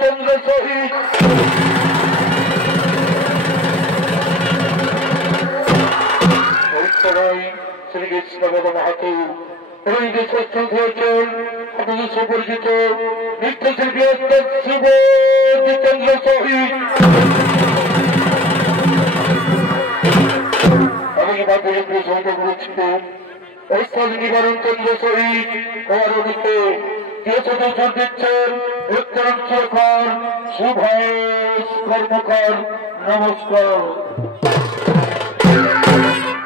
চন্দ্র শহীদ শ্রীকৃষ্ণ মাহাতো এবং যে প্রস্তুত হয়েছেন আপনাদের সুপরিচিত নৃত্যশিল্পী শিব চন্দ্র শহীদ আমি বাদ্যযন্ত্রের সঙ্গে করেছিলেন ওস্তাদ নিবারণ চন্দ্র শহীদ অরণিতে চতুর্থ দিচ্ছেন উত্তরাংশ খান সুভাষ কর্মকার নমস্কার।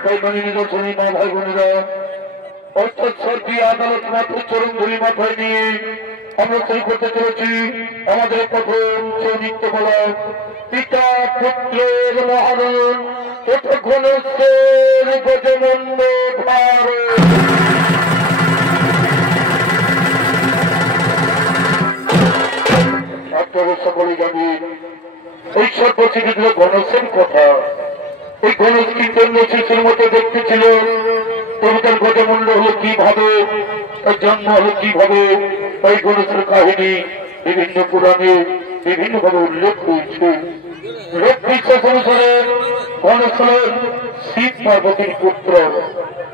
তাই মাননীয় দর্শনী মা ভাই বোনেরা অর্থাৎ সর্দি আদালত মাত্র চরম ধুলি মাথায় নিয়ে আমরা শুরু করতে চলেছি আমাদের প্রথম সৌনিত্য বলা পিতা পুত্রের মহারণ তথা ঘনশ্বের গজমন্দ ভারত। আপনারা সকলে জানেন এই সর্বশ্রীকৃত গণেশের কথা। এই গণেশ কিন্তু শিশুর মতো দেখতে ছিল, তবে তার গজমন্ড হলো কিভাবে, তার জন্ম হলো কিভাবে, তাই গণেশের কাহিনী বিভিন্ন পুরাণে বিভিন্ন ভাবে উল্লেখ হয়েছে। লোক বিশ্বাস অনুসারে গণেশ হলেন শিব পার্বতীর পুত্র।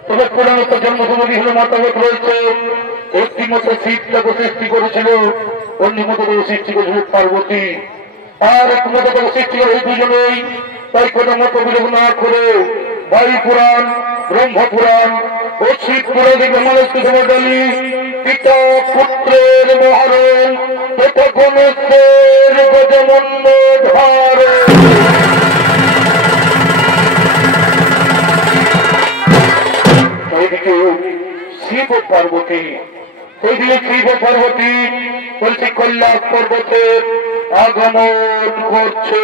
তবে পুরাণে তার জন্মসমাধি হলে মতামত রয়েছে। একটি মতো শিব তাকে সৃষ্টি করেছিল, অন্য মতো সৃষ্টি করেছিল পার্বতী, আর এক মতো তাকে সৃষ্টি করে দুজনেই। তাই কোনো মত বিলোপ না করে বায়ু পুরাণ, ব্রহ্ম পুরাণ ও শিব পুরাণে মানুষকে সমডালি পিতা পুত্রের মহারণ তথা গণেশের গজমন্ড ধারণ। এইদিকে শিব পার্বতী, এইদিকে শিব পার্বতী বলছে কৈলাস পর্বতের আগমন করছে।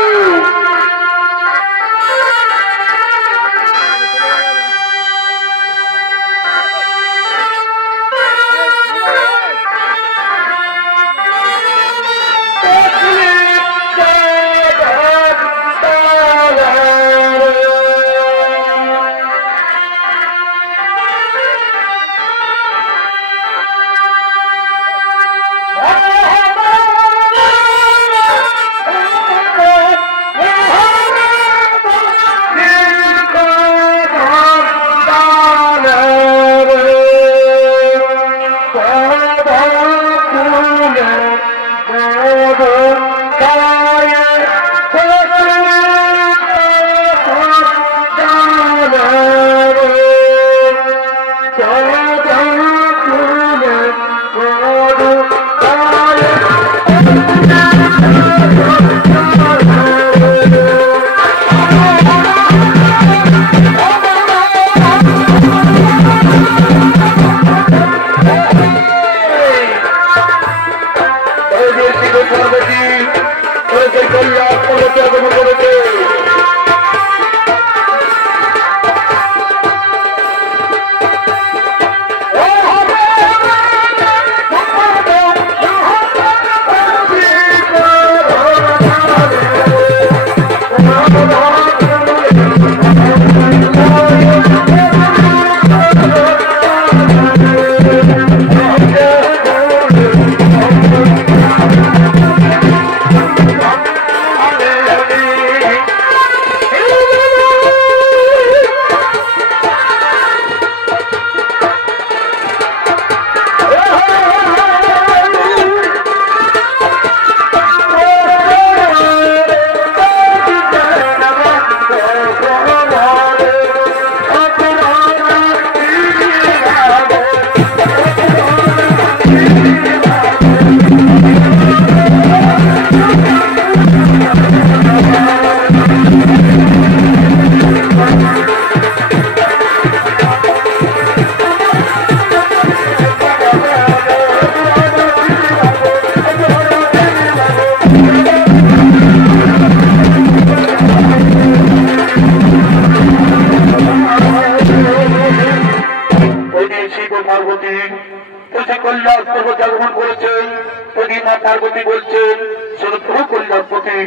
পার্বতী বলছেন শরৎপ্রভু কল্যাণপতি,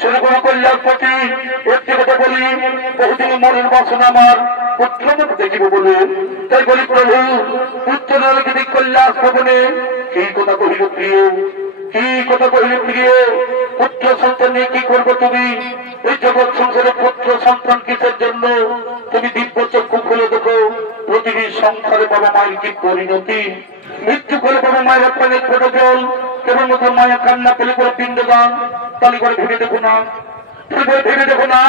শরৎপ্রভু কল্যাণপতি একটি কথা বলি, বহুদিন মনের বাসনা আমার পুত্র দেখিব বলে তাই বলি প্রভু উচ্চ নরকে কৈলাস ভবনে কি কথা কহিল প্রিয়, কি কথা কহিল প্রিয়, পুত্র সন্তান নিয়ে কি করবো তুমি? এই জগৎ সংসারে পুত্র সন্তান কিসের জন্য? তুমি দিব্য চক্ষু খুলে দেখো পৃথিবীর সংসারে বাবা মায়ের কি পরিণতি। মৃত্যু করে বাবা মায়ের প্রাণের ছোট জল কেবলমাত্র মায়ের কান্না পেলে করে পিণ্ডদান। তালি করে ভেবে দেখো না, ভেবে দেখো না,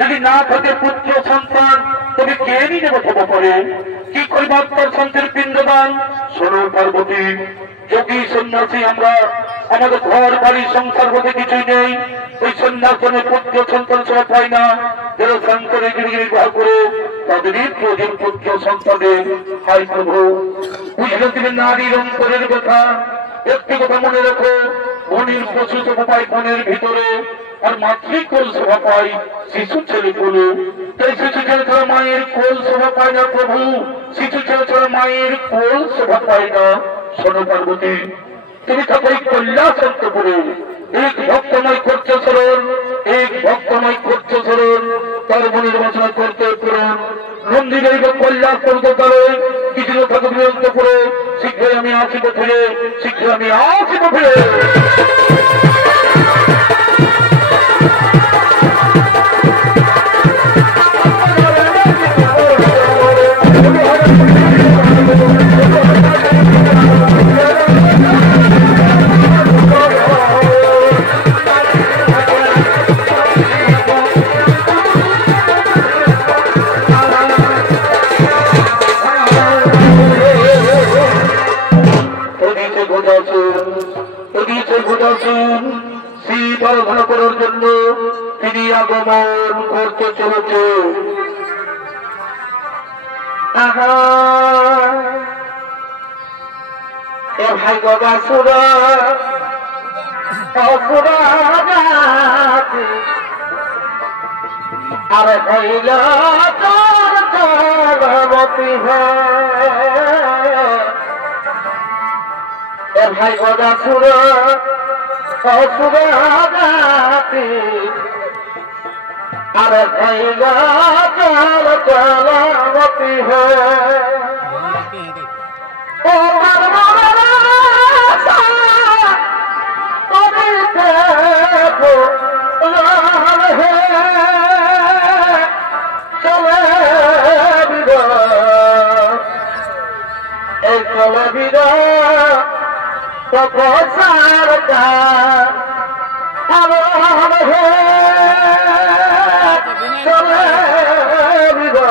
যদি না থাকে পুত্র সন্তান তবে কে নিয়ে বসব করে? কি করবে আত্মার সন্তানের পিণ্ডদান? শোনো পার্বতী, যোগী সন্ন্যাসী আমরা, আমাদের ঘর বাড়ি সংসার বলতে কিছুই নেই। ওই সন্ন্যাসনের পুত্র সন্তান সব পাই না, যারা সংসারে গিরি বিবাহ করে তাদেরই প্রয়োজন পুত্র সন্তানের। হাই প্রভু, বুঝলে তুমি নারীর অন্তরের কথা। একটি কথা মনে রাখো, মনের পশু শোভা পায় মনের ভিতরে, আর মাতৃকোল শোভা পায় শিশু ছেলে কোলে। তাই শিশু ছেলে ছাড়া মায়ের কোল শোভা পায় না প্রভু, শিশু ছেলে ছাড়া মায়ের কোল শোভা পায় না। শোনো পার্বতী, তুমি থাকো এই কৈলাসন্তপুরে, এক ভক্তময় করছে স্মরণ, এক ভক্তময় করছে স্মরণ, তার মনের বাসনা করতে পূরণ। মন্দিরের কৈলাস করতে পারে কিছু থাকো বিরক্ত করে, শীঘ্রই আমি আসিব ফিরে, শীঘ্রই আমি আসিব ফিরে। শীত আরাধনা করার জন্য তিনি আগমন করতে চলেছে। এ ভাই গবাসুর আর হইল জগবতী এ ভাই গবাসুর অসুরাতি আর হইল জগবতী চলে বিরা প্রসার চলে বিরা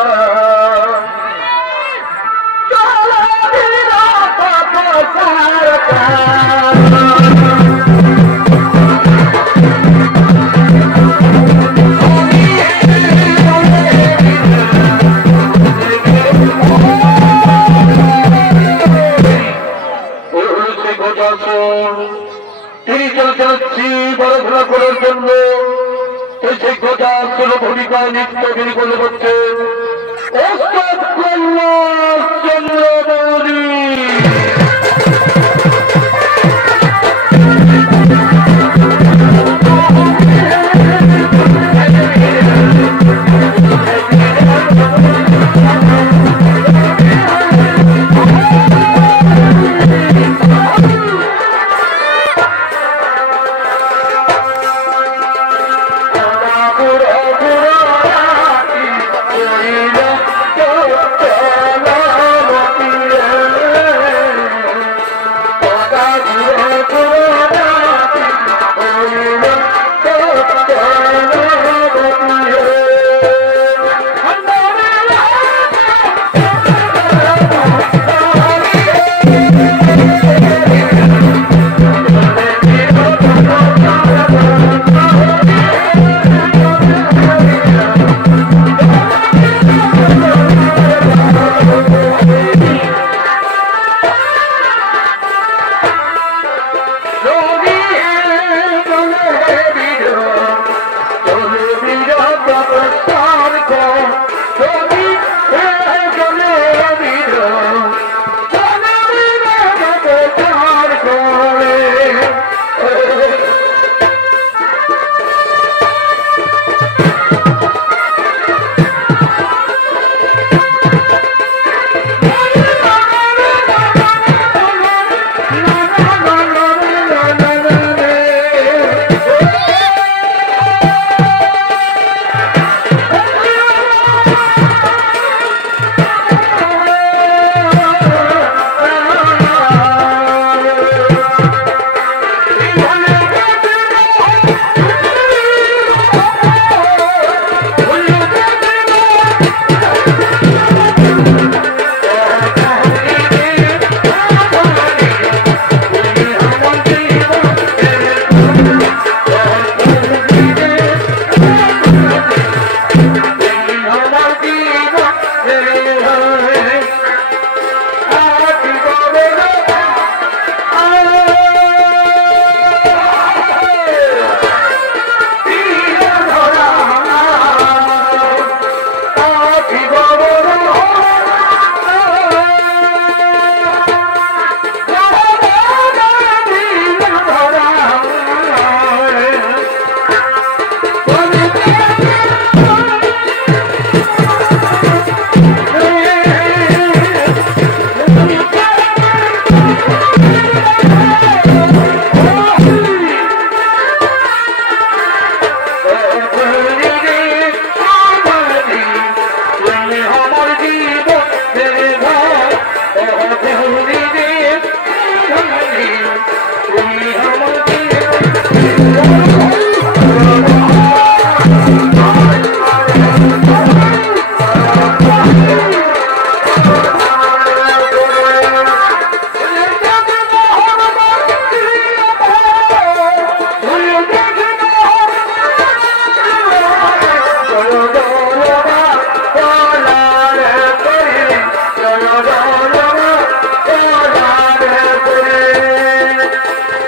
তিনি চলছি পড়াশোনা করার জন্য সেই কথা ছিল ভূমিকায় নিত্য তিনি বলে হচ্ছে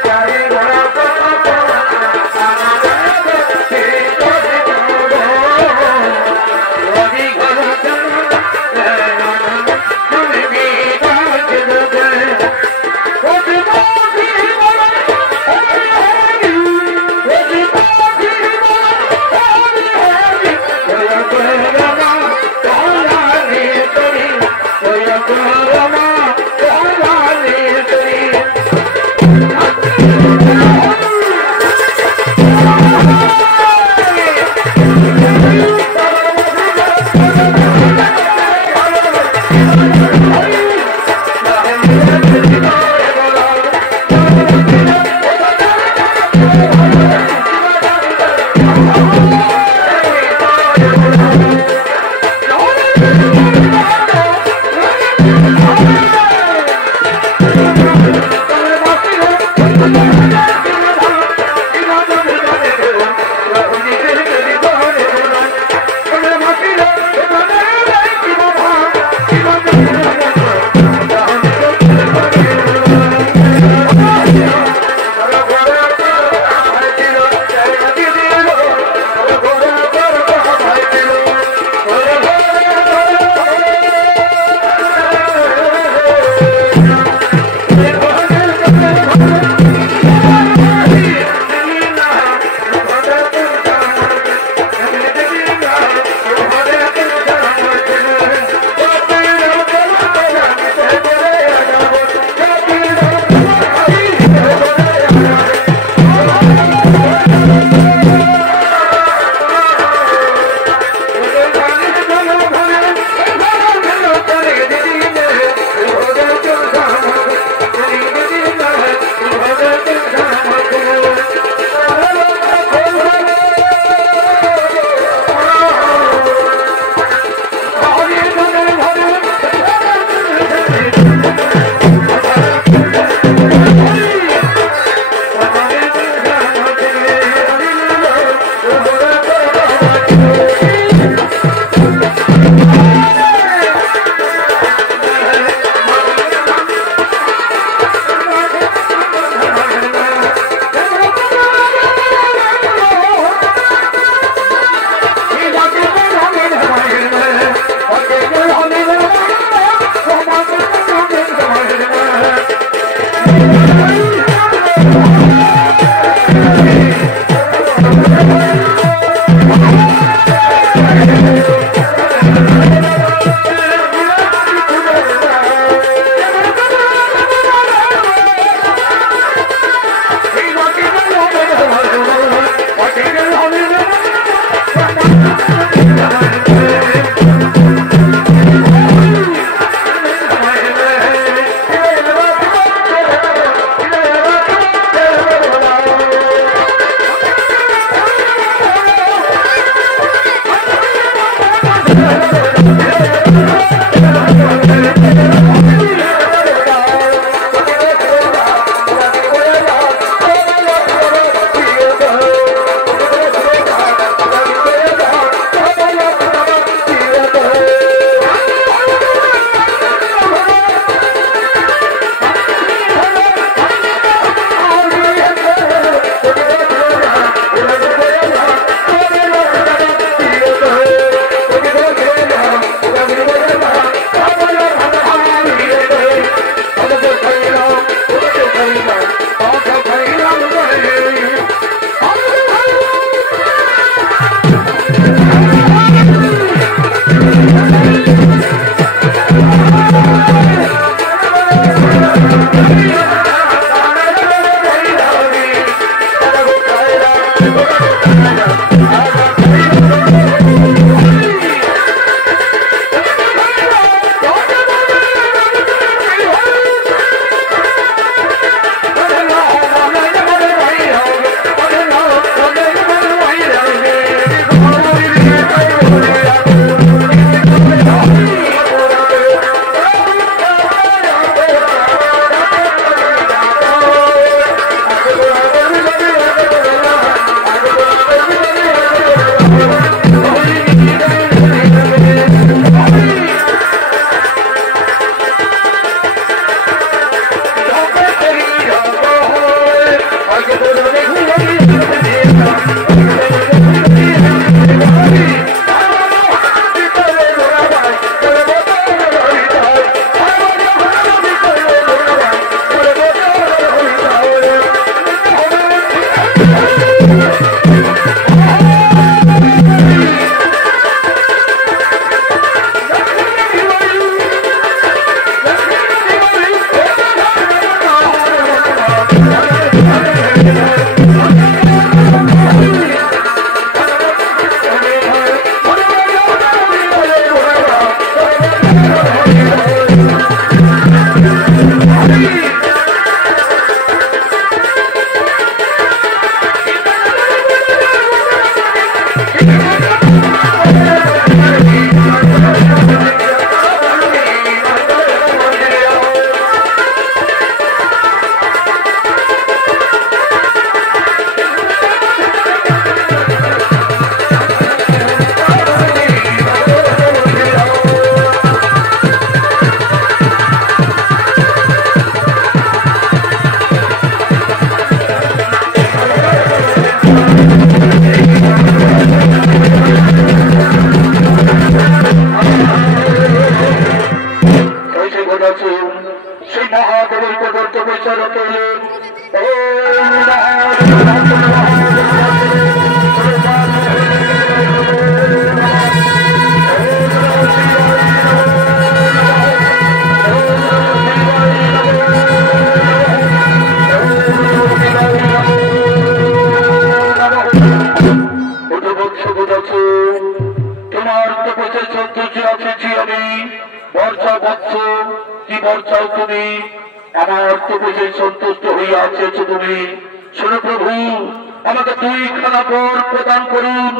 Hare সন্তুষ্ট হইয়া আছেছ তুমি। শোনো প্রভু, আমাকে দুইখানা বর প্রদান করুন,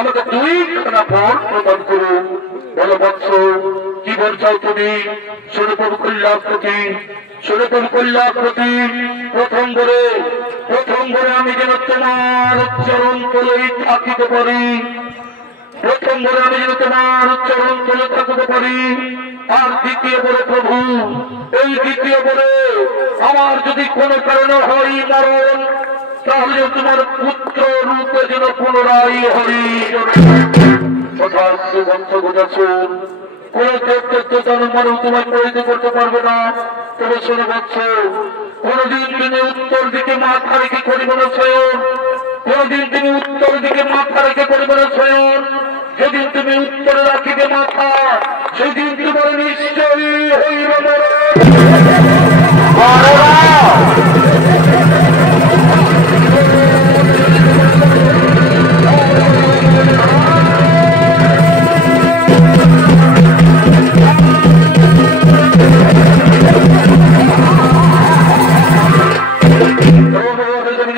আমাকে দুইখানা বর প্রদান করুন। বলো বৎস, কি বর চাও তুমি? শোনো প্রভু কল্যাণপতি, শোনো প্রভু কল্যাণপতি। প্রথম বরে আমি যেন তোমার চরণ তলেই থাকিতে পারি, প্রথম বরে আমি যেন তোমার চরণ তলে থাকিতে পারি। আর দ্বিতীয় বরে প্রভু, এই দ্বিতীয় বরে আমার যদি কোনো কারণে হয় মরণ, তাহলে তোমার পুত্র রূপে যেন পুনরায় হরি কথা বোঝাচ্ছেন। কোন দেবদত্ত জন্মারও তোমায় পরিচিত করতে পারবে না। তবে শোনো বৎস, কোনদিন তুমি উত্তর দিকে মাথা রেখে করিব না শয়ন, কোনদিন তুমি উত্তর দিকে মাথা রেখে করিব না শয়ন। যেদিন তুমি উত্তরে রাখিবে মাথা, সেদিন তোমার নিশ্চয়ই হইব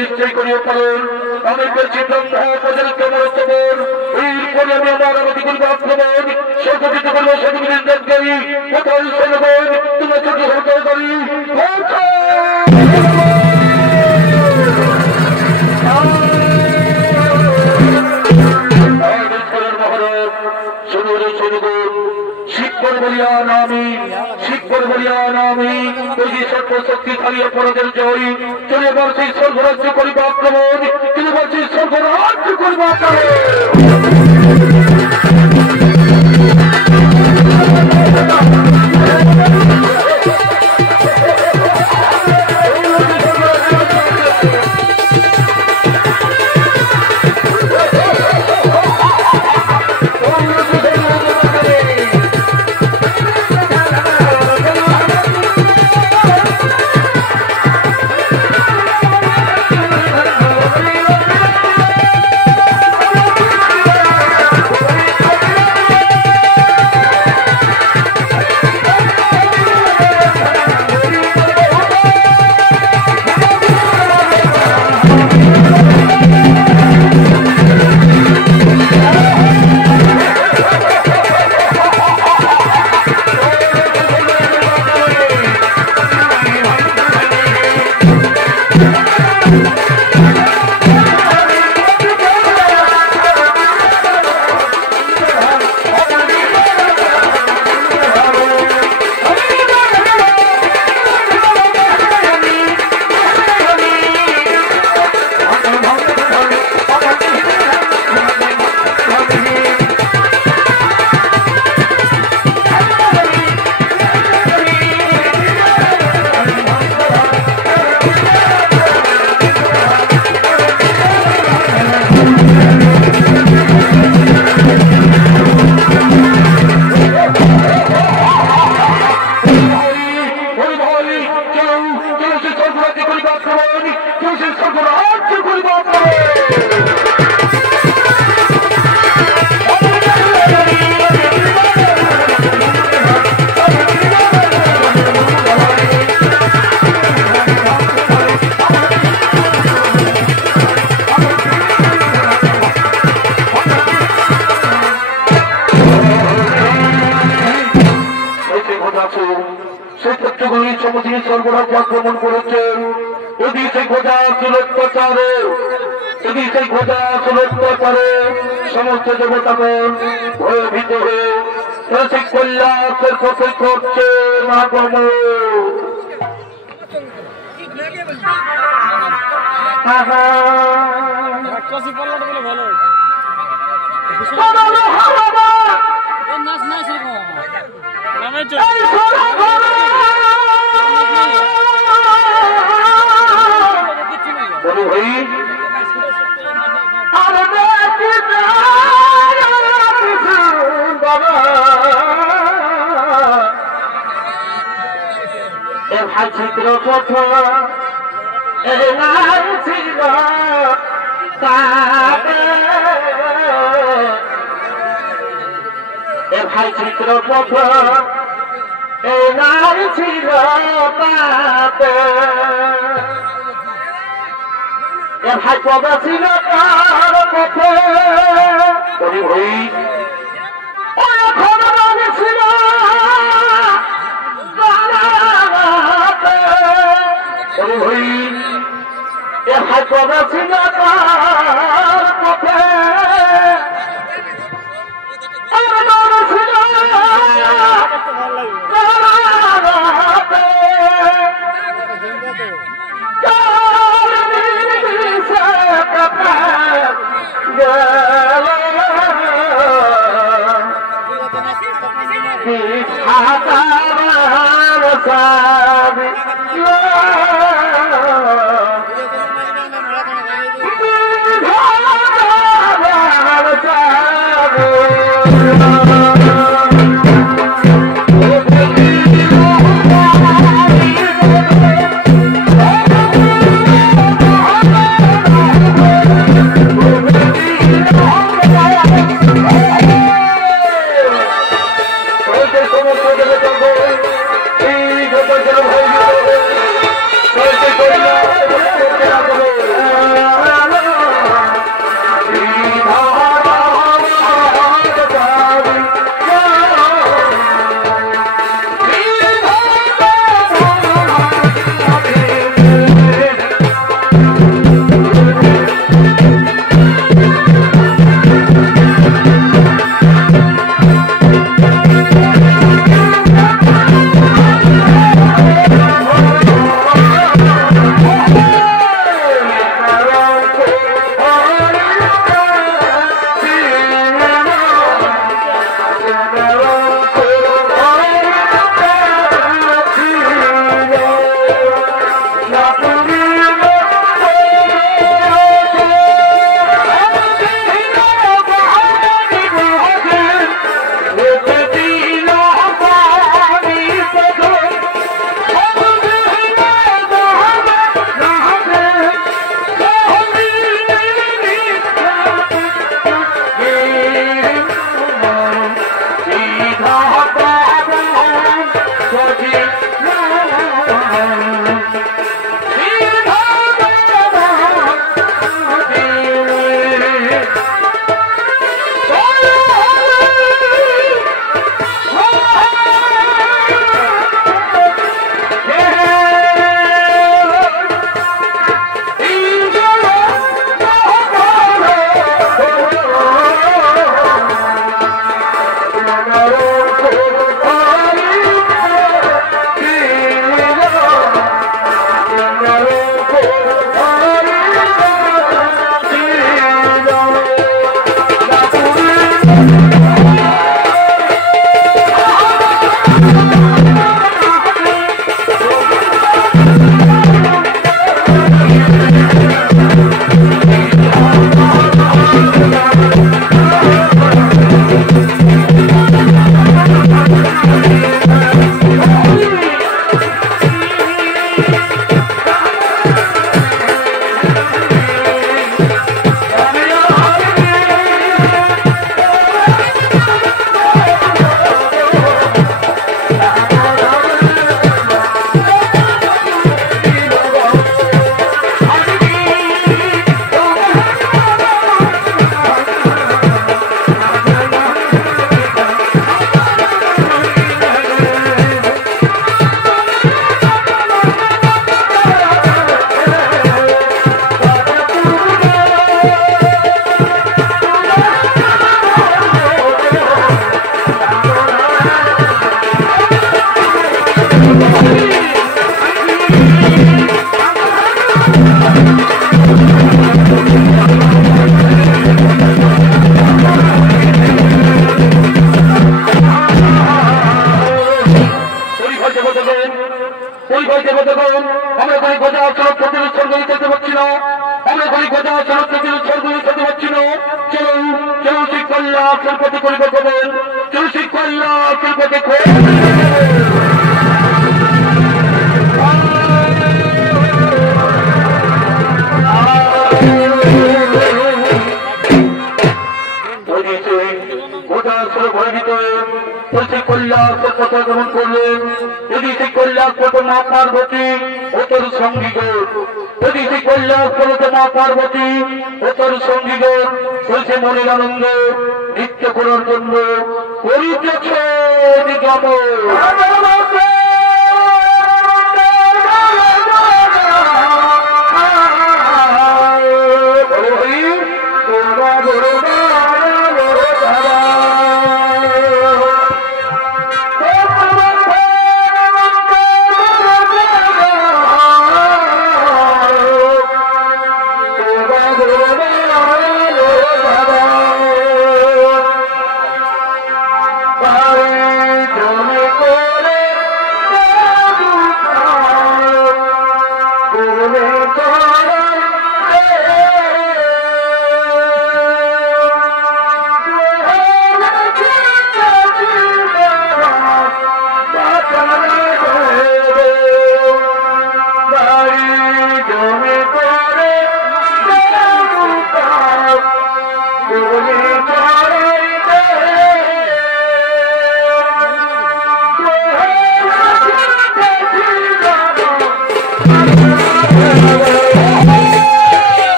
নিশ্চয় করিয়া পালন। আমি বলছি ব্রহ্মপদের মরতবর, এরপরে আমি আমার আমাদের করব আক্রমণ, সংগঠিত করবো সদগুলির দেবগারী কোথাও সনগণ তোমার ছোট হতে করি। শিবপুর বলিয়া নামি, শিবপুর বলিয়া নামি, ওই যে সর্বশক্তিশালী অপরাধের জয়। চলে বলছি স্বর্গরাজ্য করিব আক্রমণ, চলে বলছি স্বর্গরাজ্য করিব আক্রমণ। এদিকে খোঁজা সুরত্যাচারে এদিকে খোঁজা সুরত্যাচারে সমস্ত দেবতাগণ ভয়ভীত হয়ে রসিক কল্যাণের পথে করছে না গম ভাই ভাই চিত্র পথ ছিল ভাই চিত্র পথ ছিল ভাই পদ ছিল তার পথে ভাই ছিল ভাই ভাই পদ ছিল তার পথে আমরা কোনো গজা চলক প্রতিরোধ স্বর্গ দিতে পারছি না, আমরা কোনো গজা চলক প্রতিরোধ স্বর্গ দিতে পারছি না। চলুন চলুন শিক্ষল্লা শিল্পতি করিবে দেবেন, চলুন শিক্ষল্লা শিল্পতি গমন করলেন। এদিকে কল্যাণ মা পার্বতী ও তোর সঙ্গীগণ, এদিকে কল্যাণ মা পার্বতী ও তোর সঙ্গীগণ চলছে মনের আনন্দ নৃত্য করার জন্য করিতেছে নিগম।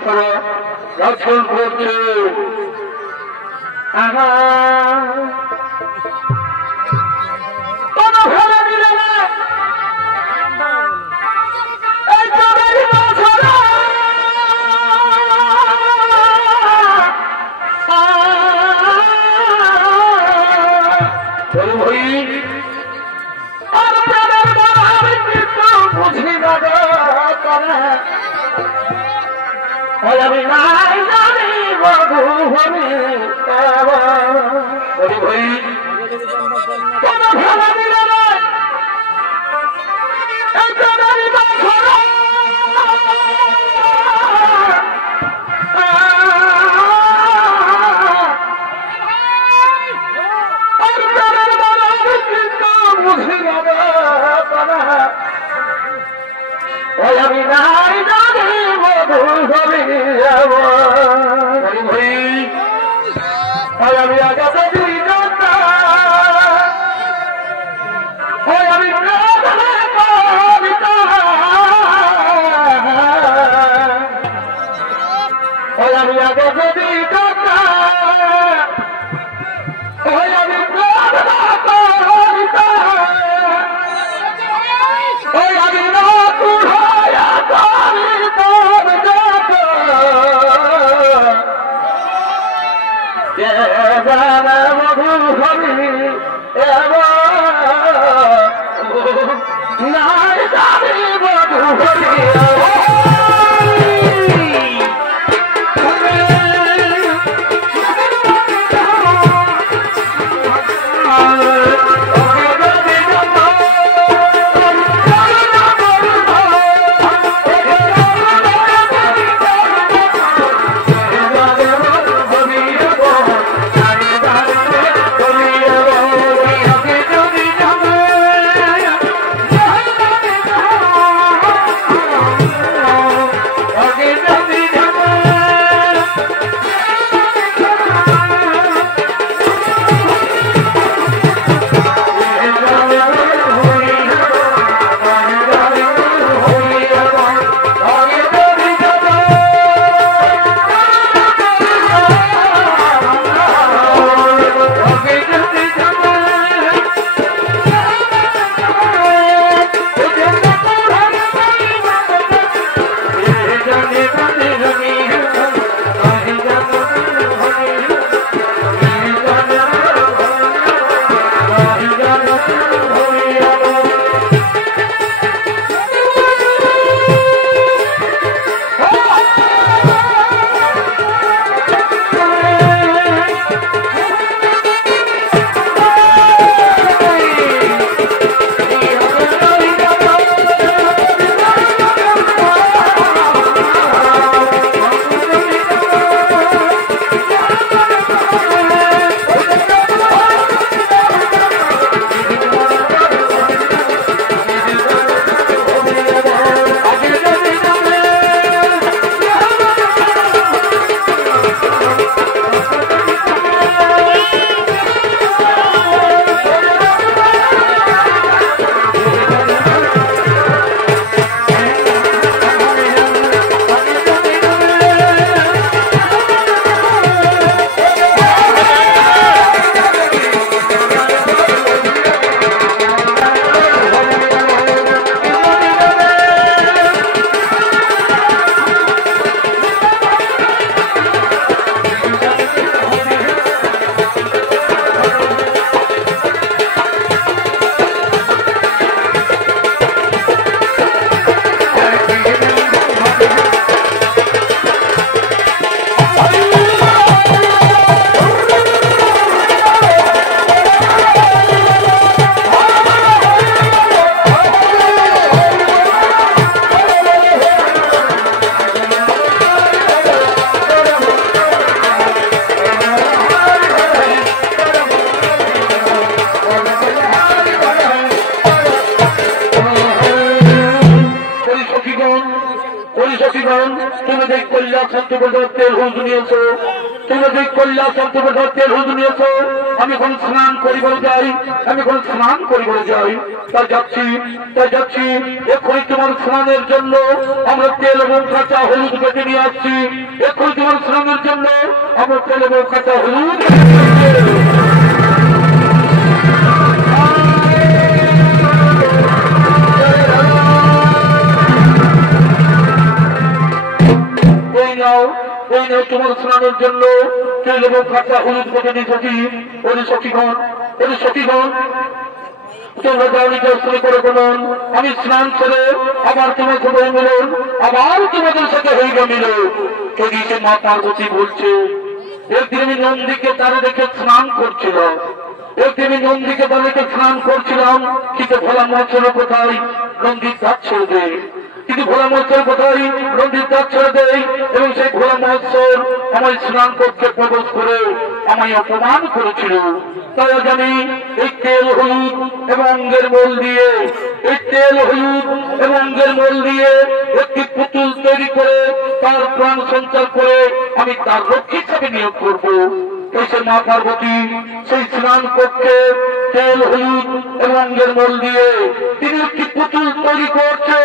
তারা রাজন করছে। তোমরা যে কৈলাসন তোমরা ধরতে রোদ নিয়েছো, আমি এখন স্নান করি বলে যাই, আমি এখন স্নান করি বলে যাই, তাই যাচ্ছি এক্ষুনি তোমার স্নানের জন্য আমরা তেল এবং কাঁচা হলুদ কেটে নিয়ে আসছি। এক্ষুনি তোমার স্নানের জন্য আমরা তেল এবং কাঁচা হলুদ এই নাও তোমার স্নানের জন্য তেল এবং কাঁচা হলুদ কেটে নিয়েছি। ওরে সখীগণ তোমরা যাওনি করে বলুন, আমি স্নান করে আবার তোমাকে মিলন, আবার তোমাদের সাথে হইল মিল। এদিকে মা পার্বতী বলছে, একদিন আমি নন্দীকে তারা দেখে স্নান করছিলাম, কিন্তু ভোলা মহোৎসব কোথায় নন্দীর দাঁত ছেড়ে দেয়, এবং সেই ভোলা মহোৎসব আমার স্নান কক্ষে প্রবেশ করে আমায় অপমান করেছিল। তাই আজ আমি এই তেল হলুদ এবং অঙ্গের মোল দিয়ে একটি পুতুল তৈরি করে তার প্রাণ সঞ্চার করে আমি তার রক্ষী হিসাবে নিয়োগ করবো। এসে মা পার্বতী সেই স্নান কক্ষে তেল হলুদ এবং অঙ্গের মোল দিয়ে তিনি একটি পুতুল তৈরি করছে।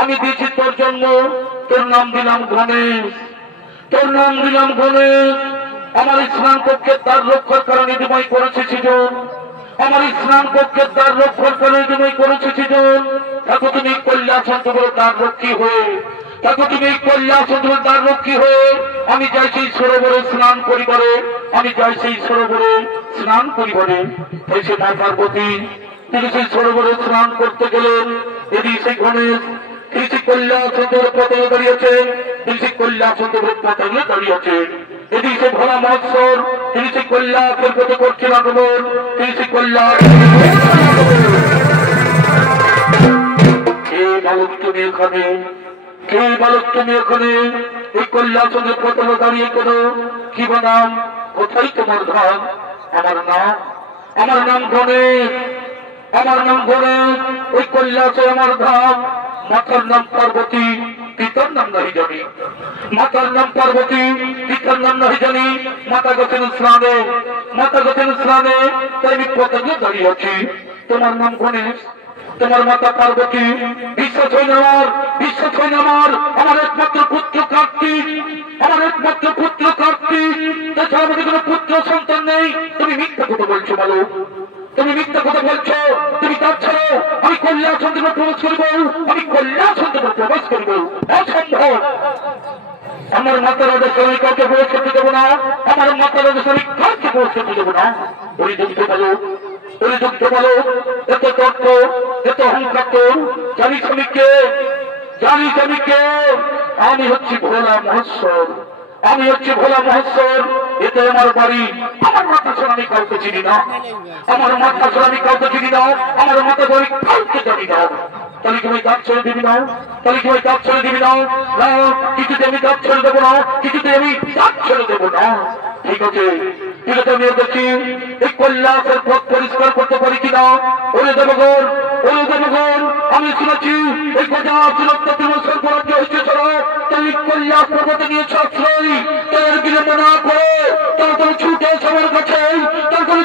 আমি দিয়েছি তোর জন্ম, তোর নাম দিলাম গণেশ। আমার স্নান কক্ষের দ্বার রক্ষার কারণে তুমি করেছে সৃজন, দেখো তুমি কৈলাসন্তপুরের দ্বার রক্ষী হয়ে আমি যাই সেই সরোবরে স্নান করিবারে, এসে মা পার্বতী তিনি সেই সরোবরে স্নান করতে গেলেন। এদিকে সেই গণেশ তিনি সেই কৈলাসন্তপুরের পতাকা দাঁড়িয়েছেন, এদিকে সেই ভোলা মহোৎসব তিনি সেই কৈলাসের পথে করছেন আগমন, তিনি সেই কৈলাস। কে বালক তুমি এখানে এই কৈলাসের পতাকা দাঁড়িয়ে কেন? কি বানাম? কোথায় তোমার ধাম? আমার নাম গণেশ, ওই কৈলাসে আমার ধাম। মাতার নাম পার্বতী, পিতার নাম নাহি জানি। মাতা গেছেন স্নানে, তাই আমি পতাকা দাঁড়িয়ে আছি। তোমার নাম গণেশ, তোমার মাতা পার্বতী, বিশ্বাস হয় না আমার একমাত্র পুত্র কার্তিক, তাছাড়া আমাদের কোনো পুত্র সন্তান নেই। তুমি মিথ্যা কথা বলছো বলো, তুমি তার ছাড়ো আমি কৈলাসন্তপুরে প্রবেশ করিব, অসম্ভব। আমার মাতার আদেশে আমি কাউকে পৌঁছতে দেবো না, আমার মাতার আদেশে আমি কাউকে পৌঁছতে দেবো না। ওই যুদ্ধ বলো, ওই যুদ্ধ বলো, এত তর্ক, এত অহংকার তোর, জানিস আমি কে? জানিস আমি কে? আমি হচ্ছি ভোলা মহেশ্বর, আমি হচ্ছি ভোলা মহেশ্বর। এতে আমার বাড়ি, আমার মাথা ছাড়া আমি কাউকে চিনি না, আমার মাথা ছাড়া আমি কাউকে চিনি না, আমার মাথা ছাড়া আমি কাউকে জানি না। তাহলে কি আমি কাজ ছেড়ে দিবি না? তাহলে কি আমি কাজ ছেড়ে দিবি না? না, কিছুতে আমি কাজ ছেড়ে দেবো না, কিছুতে আমি কাজ ছেড়ে দেবো না। ঠিক আছে, ঠিক আছে, আমি দেখি এই কৈলাসের পথ পরিষ্কার করতে পারি কিনা। ওরে দেবগণ, ওরে দেবগণ, আমি শুনেছি এই কথা চিরত্তা তৃণমূল রাজ্য হয়েছে ছাড়া তাই কৈলাস পর্বতে নিয়েছে আশ্রয়। তার বিলম্ব না করে তাড়াতাড়ি ছুটে এসে আমার কাছে, তাড়াতাড়ি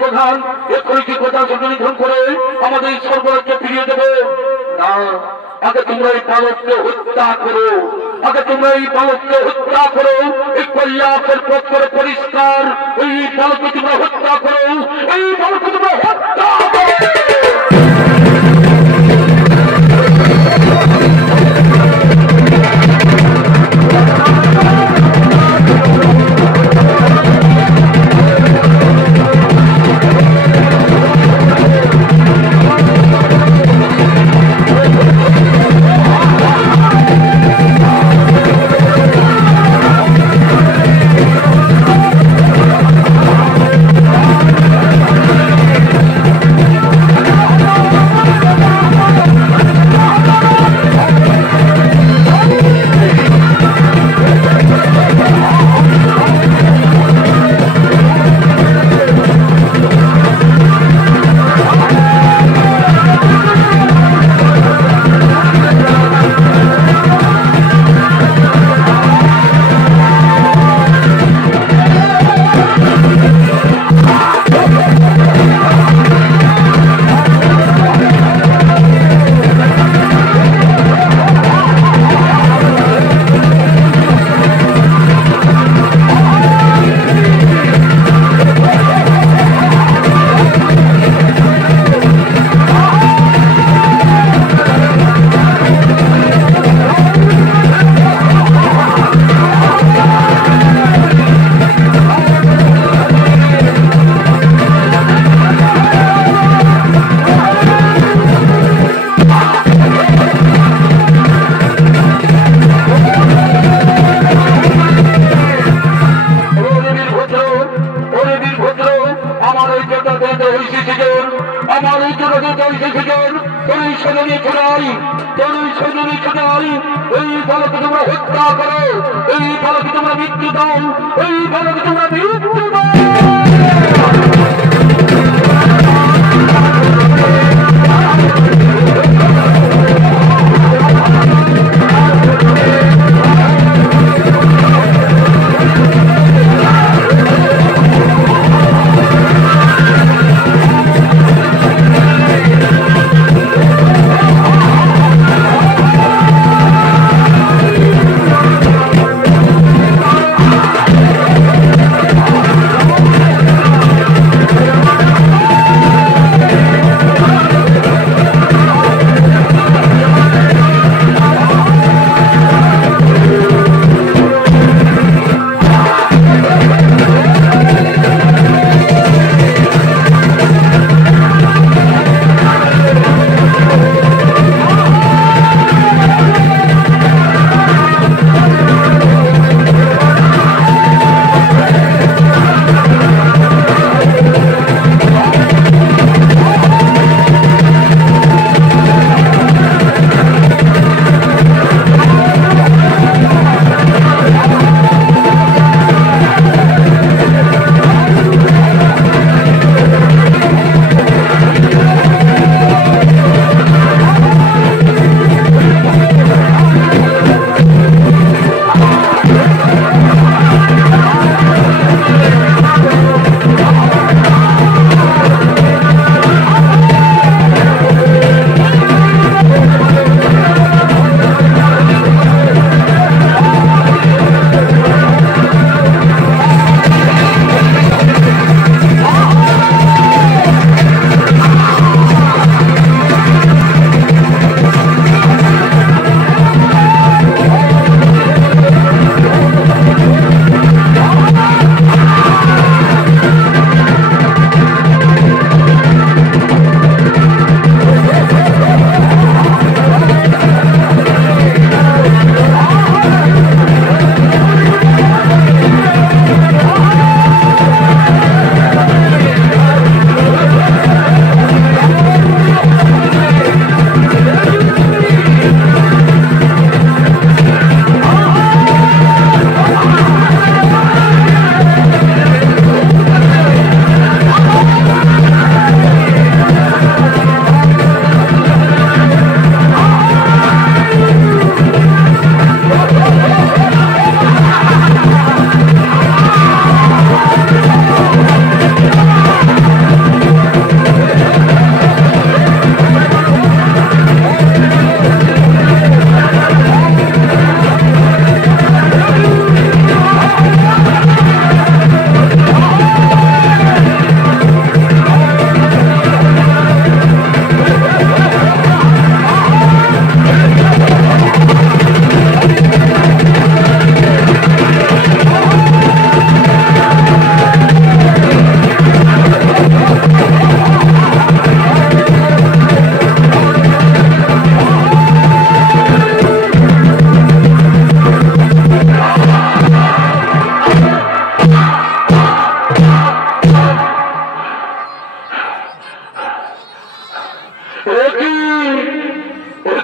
প্রধান এখনই কি কথা সংশোধন করে আমাদের সর্বরাজ্য ফিরিয়ে দেবে না। আগে তোমরা এই বালককে হত্যা করো, আগে তোমরা এই বালককে হত্যা করো, এই কৈলাসের পথ করে পরিষ্কার, এই বালককে তোমরা হত্যা করো, এই বালককে তোমরা হত্যা করো। এই বালককে তোমরা হত্যা করো, এই বালককে তোমরা মৃত্যু দাও, এই বালককে তোমরা মৃত্যু দাও।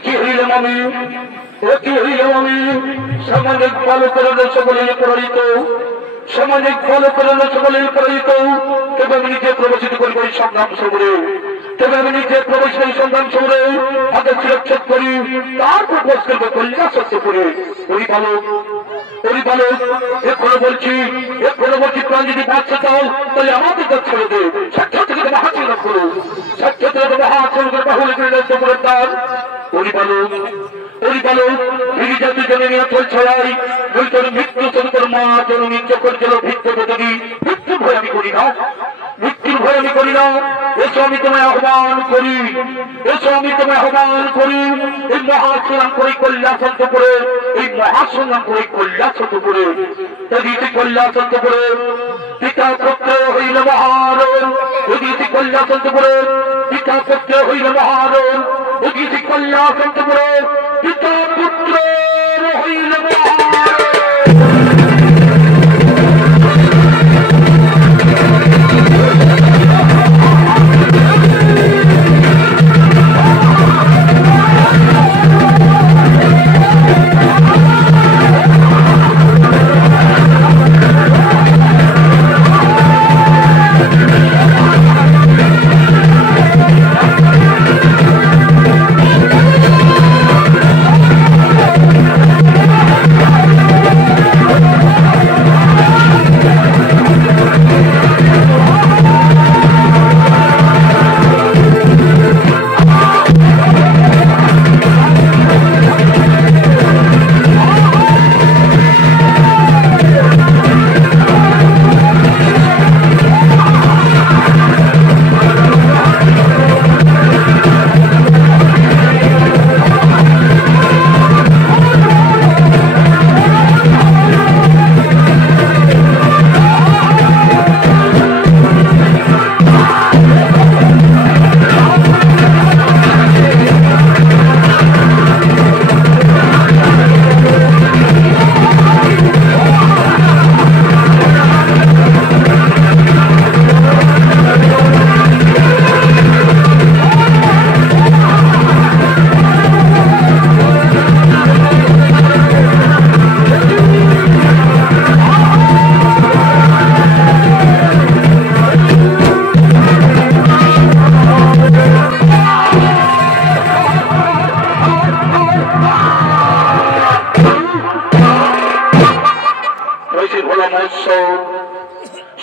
কি হইলাম আমি, কি হইলাম আমি? সামাজিক বালকরণে সকলে পরাজিত, সামাজিক বালকরণে সকলে পরাজিত। তবে আমি নিজে প্রবাসিত করি সংগ্রাম সমরে, তবে আমি নিজে প্রবাসী সংগ্রাম সমরে আগে সুরক্ষা করি, তারপর বস করবো কল্যাণ সত্য করে। ওই বালক এখনো বলছি প্রাণ যদি বাঁচতে চাও তাহলে আমাদের কাছে ছেড়ে দে। সাক্ষাৎ থেকে মহাচরণ করো, সাক্ষাৎ থেকে মহাচরণ বাহুলে করে তার জাতি জননী অচল ছড়াই তোর মৃত্যু তোর মা জননী চকর জল ভিত্ত বেদনী। মৃত্যুর ভয় আমি করি না, মৃত্যুর ভয় আমি করি না। এসো আমি তোমায় আহ্বান করি, এসো আমি তোমায় আহ্বান করি। এই মহাসংগ্রাম করি কৈলাসন্তপুরে, এই মহাসংগ্রাম করি কৈলাসন্তপুরে। তদিতি কৈলাসন্তপুরে পিতা পুত্র হইল মহারণ, তদিতি কৈলাসন্তপুরে পিতা পুত্র হইল মহারণ, তদিতি কৈলাসন্তপুরে পিতা পুত্র হইল মহারণ।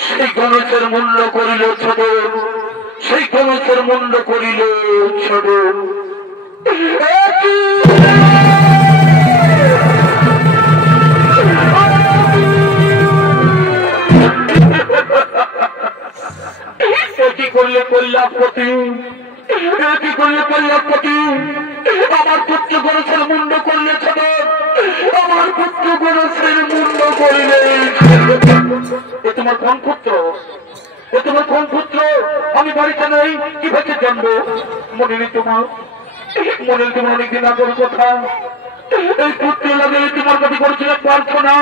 সেই গণেশের মূল্য করিল ছোট, সেই গণেশের মূল্য করিল ছোট। কি করলে কল্যাণপতি, কি করলে কল্যাণপতি? আমার পুত্র গণেশের মুন্ড করলে ছোট, আমার পুত্র গণেশের মুন্ড করিলে। এ তোমার কোন পুত্র, এ তোমার কোন পুত্র? আমি বাড়িতে নেই, কিভাবে জানবো? মনে নেই তোমার, মনে নেই তোমার অনেকদিন আগের কথা। এই পুত্র লাগে তোমার কাছে করেছিল প্রার্থনা,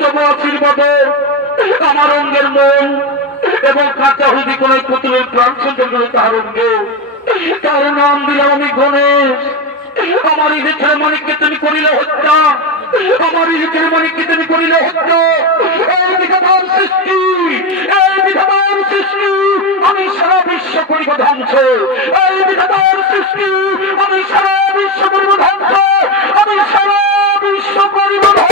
তোমার আশীর্বাদে আমার অঙ্গের মন এবং কাঁচা হুদি কোন পুত্রের প্রাণ সন্তান করে তাহার অঙ্গে, তার নাম দিলাম আমি গণেশ। আমার এই ছেলে মানিককে তুমি করিলে হত্যা, আমার এই ছেলে মানিককে তুমি করিলে হত্যা। এই বিধাতার সৃষ্টি, এই বিধাতার সৃষ্টি আমি সারা বিশ্ব করিব ধ্বংস। এই বিধাতার সৃষ্টি আমি সারা বিশ্ব করিব ধ্বংস, আমি সারা বিশ্ব করিব ধ্বংস।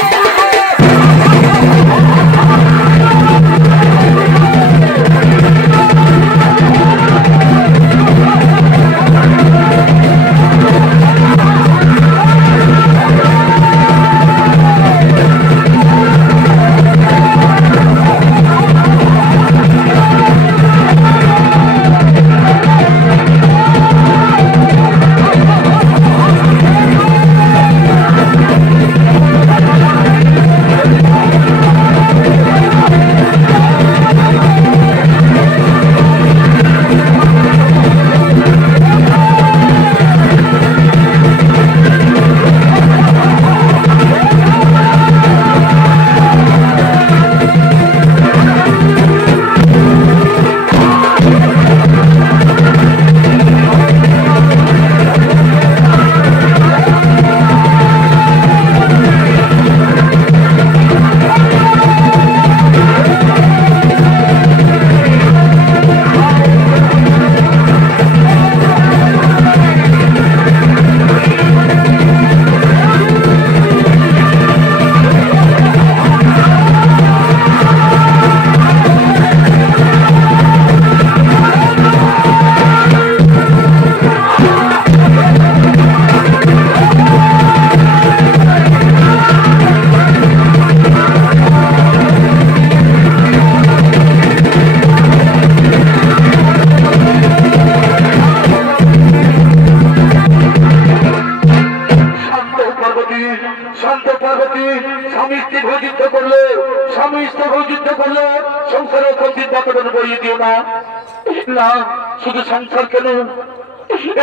বাতাবরণ বইয়ে দিও না। না শুধু সংসার কেন,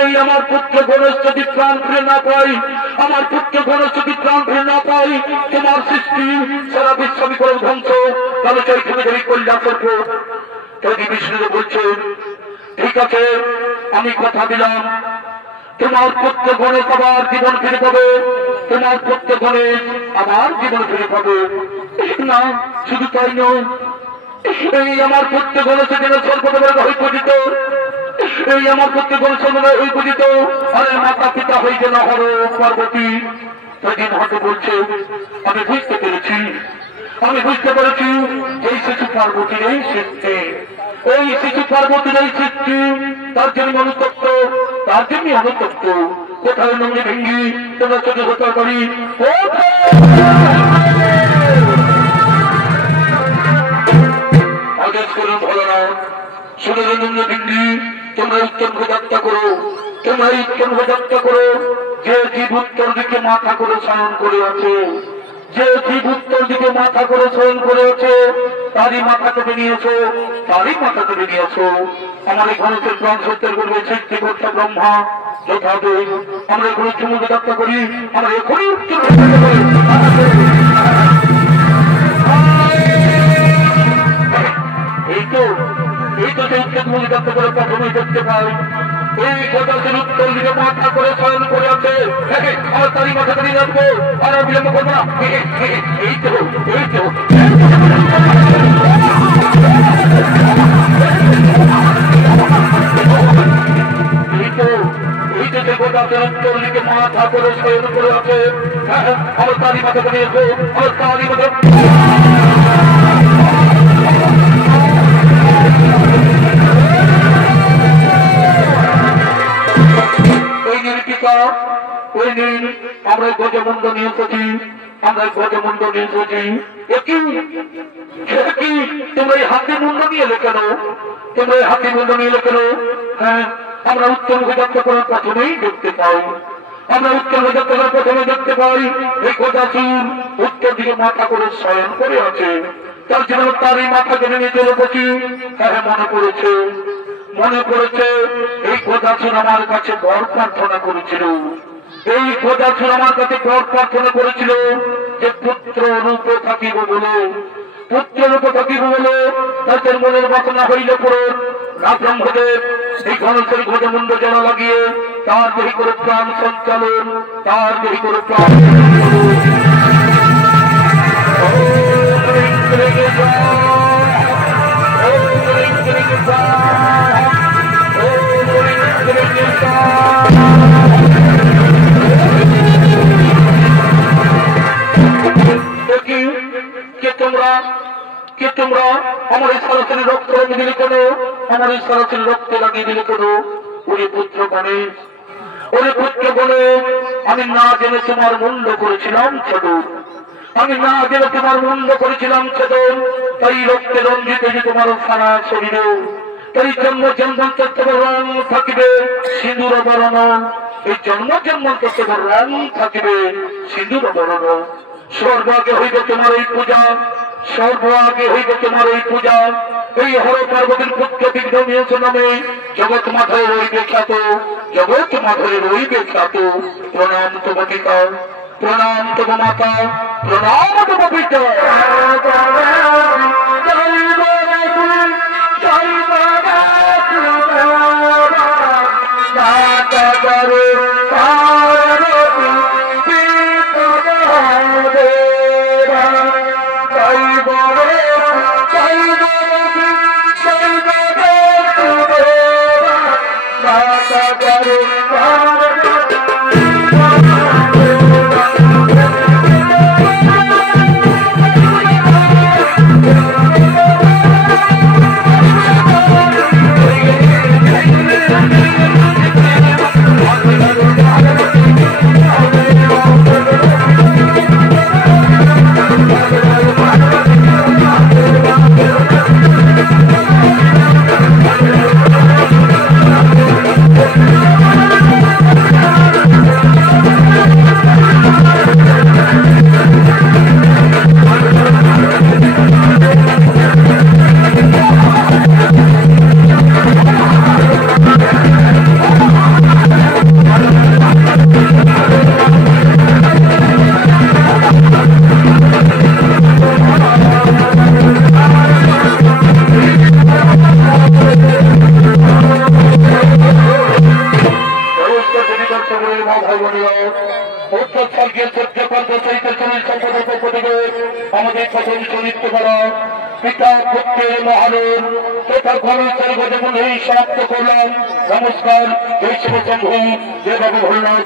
এই আমার পুত্র গণেশ যদি প্রাণ ফিরে না পাই, আমার পুত্র গণেশ যদি প্রাণ ফিরে না পাই, তোমার সৃষ্টি সারা বিশ্ববিকরণ ধ্বংস, তাহলে চৈতন্য দেবী কল্যাণ করবো। তৈরি বিষ্ণুদেব বলছে ঠিক আছে, আমি কথা দিলাম তোমার পুত্র গণেশ আবার জীবন ফিরে পাবে, তোমার পুত্র গণেশ আবার জীবন ফিরে পাবে। না শুধু তাই নয়, এই আমার পুত্র গণেশের জন্য সর্বদা হয়ে পূজিত, এই আমার পুত্র গণেশ হয়ে পূজিত, আরে মাতা পিতা হয়ে যেন হর পার্বতী। সেদিন হয়তো বলছে আমি বুঝতে পেরেছি, আমি বুঝতে পেরেছি এই শিশু পার্বতীর এই সৃষ্টি, এই শিশু পার্বতীর এই সৃষ্টি, তার জন্য অনুতপ্ত, তার জন্য অনুতপ্ত। কোথায় নন্দী ভেঙ্গি তোমরা চোখে হত্যা করি, আদেশ করুন ভালো না। শুনে নন্দী ভেঙ্গি তোমরা উত্তম যাত্রা করো, তোমরা উত্তম যাত্রা করো। যে জীব উত্তর দিকে মাথা করে শয়ন করে আছে, যে জীব উত্তর দিকে মাথা করে শয়ন করে আছে, তারই মাথা কেটে নিয়েছো, তারই মাথা কেটে নিয়েছো। আমার এই গণেশের প্রাণ সত্যের করবে সৃষ্টিকর্তা ব্রহ্মা যথাদেব। আমরা এখানে চুমুকে যাত্রা করি, আমরা এখনই উত্তর এই তো যে উত্তর মুখে যাত্রা করে প্রথমেই দেখতে পাই এই গণেশের উত্তর দিকে মাথা করে শয়ন করে আছে। আমার তারই মাথা কেটে রাখবো, আর বিলম্ব করবো না। এই তো উত্তর দিকে মাথা করে শয়ন করে আছে। আমার তারই মাথা কেটে রাখবো, আমার তারই মাথা। ওই নির্বিকা ওই নীল আমরা গজমুণ্ড নিয়ে এসেছি, আমরা গজমুণ্ড নিয়ে এসেছি। একই তোমরা এই হাতি মুন্ড নিয়ে এলে কেন, তোমরা এই হাতি মুন্ড নিয়ে এলে কেন? হ্যাঁ আমরা উত্তর মুখে যাত্রা করার প্রথমেই দেখতে পাই, আমরা উত্তর মুখে যাত্রা করার প্রথমে দেখতে পাই এই গজাসুর উত্তর দিকে মাথা করে শয়ন করে আছে। তার জন্য তার এই মাথা কেটে নিয়ে চলে গেছি। হ্যাঁ মনে পড়েছে এই গজাসুর আমার কাছে বর প্রার্থনা করেছিল, এই গজাসুর আমার কাছে বর প্রার্থনা করেছিল যে পুত্র রূপে থাকিব বলে, পুত্র রূপে থাকিব বলে। তাদের মনের বাসনা হইলে পড়ে না ব্রহ্মদেব এই গণেশের গজমুণ্ড জড়া লাগিয়ে তার দেহি করে প্রাণ সঞ্চালন, তার দেহি করে প্রাণ তোমরা আমার এই সরাসরি রক্ত লাগিয়ে দিলে কেন, আমার এই সরাসরি রক্ত লাগিয়ে দিলে কেন? ওরে পুত্র গণেশ, ওরে পুত্র গণেশ, আমি না জেনে তোমার মুন্ড করেছিলাম ছেদন, আমি না জেনে তোমার মুন্ড করেছিলাম ছেদন। তাই রক্তে রঞ্জিত যে তোমার সারা শরীরে, তাই জন্ম জন্মান্তর তোমার রং থাকিবে সিঁদুর বরণ, এই জন্ম জন্মান্তর তোমার রং থাকিবে সিঁদুর বরণ। সর্বাগে হইবে তোমার এই পূজা, সর্বাগে হইবে তোমার এই পূজা। এই হর পার্বতীর পুত্র বিঘ্ন নিয়েছ নামে জগৎ মাথায় রইবে খ্যাত, জগৎ মাথায় রইবে খ্যাত। প্রণাম তব পিতা, প্রণাম তব মাতা, প্রণাম তব পিতা। মা ভাই বোনেরা, উত্তর স্বর্গের সত্য পঞ্চায়েতের সম্পাদক পদে আমাদের প্রথম সমিত্ব করা পিতা পুত্রের মহানর তথা গণেশের গজে মনে সমাপ্ত করলাম। নমস্কার, জয় শিব শম্ভু, জয় বাবু ভোলনাথ।